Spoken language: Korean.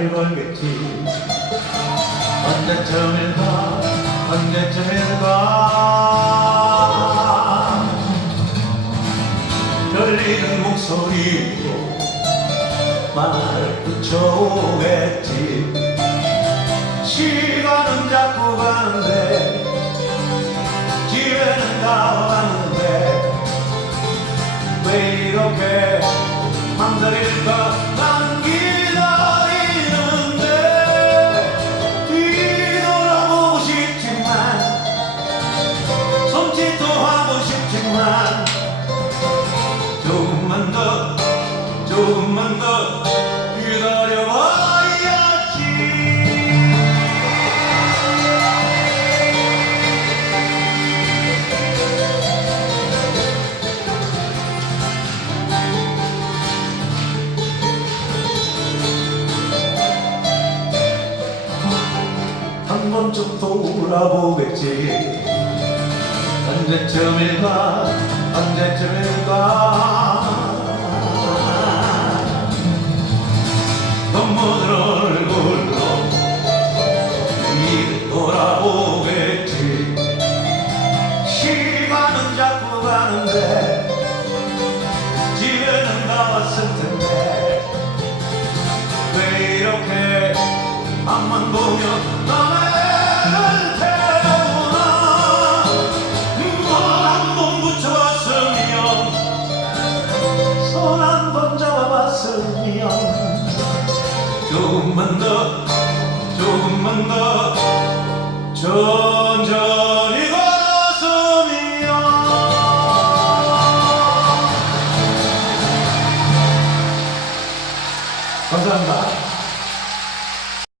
시간을 걸겠지. 언제쯤일까 언제쯤일까 떨리는 목소리로 말을 붙여오겠지. 시간은 자꾸 가는데 기회는 다가가는데 왜 이렇게 망설일까. 난 기다리는데 뒤돌아보고 싶지만 손짓도 하고 싶지만 조금만 더 기다려봐야지. 한 번쯤 돌아보겠지. 언제쯤일까 언제쯤일까 겉모든 얼굴로 뒤를 돌아보겠지. 시간은 자꾸 가는데 집에는 다 왔을 텐데 왜 이렇게 앞만 보며 남의 조금만 더